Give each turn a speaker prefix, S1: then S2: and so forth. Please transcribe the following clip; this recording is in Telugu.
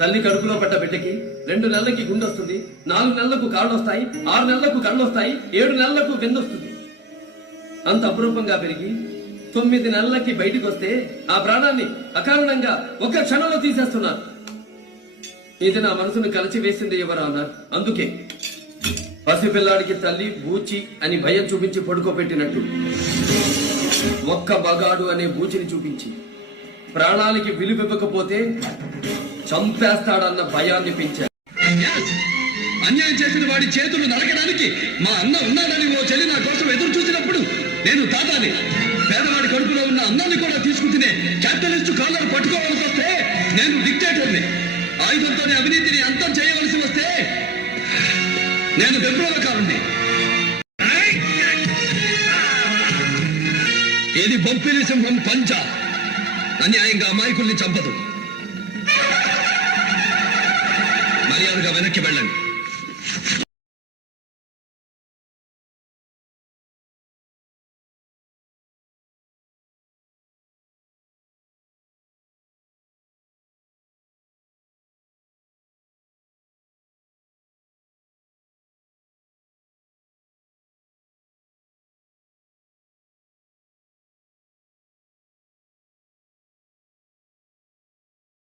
S1: తల్లి కడుపులో పడ్డ బిడ్డకి రెండు నెలలకి గుండె వస్తుంది నాలుగు నెలలకు కాళ్ళు వస్తాయి ఆరు నెలలకు కళ్ళు వస్తాయి ఏడు నెలలకు వెన్నొస్తుంది అంత అపురూపంగా పెరిగి తొమ్మిది నెలలకి బయటికి వస్తే ఆ ప్రాణాన్ని అకారణంగా ఒక క్షణంలో తీసేస్తున్నారు. ఇది నా మనసును కలిసి వేసింది ఎవరు అన్నారు అందుకే పసిపిల్లాడికి తల్లి బూచి అని భయం చూపించి పడుకోబెట్టినట్టు ఒక్క బగాడు అనే బూచిని చూపించి ప్రాణాలకి విలువివ్వకపోతే చంపేస్తాడన్న భయాన్ని పెంచారు.
S2: అన్యాయం చేసిన వాడి చేతులు నరకడానికి మా అన్న ఉన్నాడని ఓ చెల్లి నా కోసం ఎదురు చూసినప్పుడు నేను తాతాని పేదవాడి కడుపులో ఉన్న అన్నాన్ని కూడా తీసుకుతినే క్యాపిటలిస్టు కాళ్ళను పట్టుకోవాల్సి వస్తే నేను డిక్టేటర్ని. ఆయుధంతోనే అవినీతిని అంతం చేయవలసి వస్తే నేను విప్లవకారుణ్ణి. ఇది బొప్పిలి సింహం పంచ? అన్యాయంగా అమాయకుల్ని చంపదు. మర్యాదగా వెనక్కి వెళ్ళండి.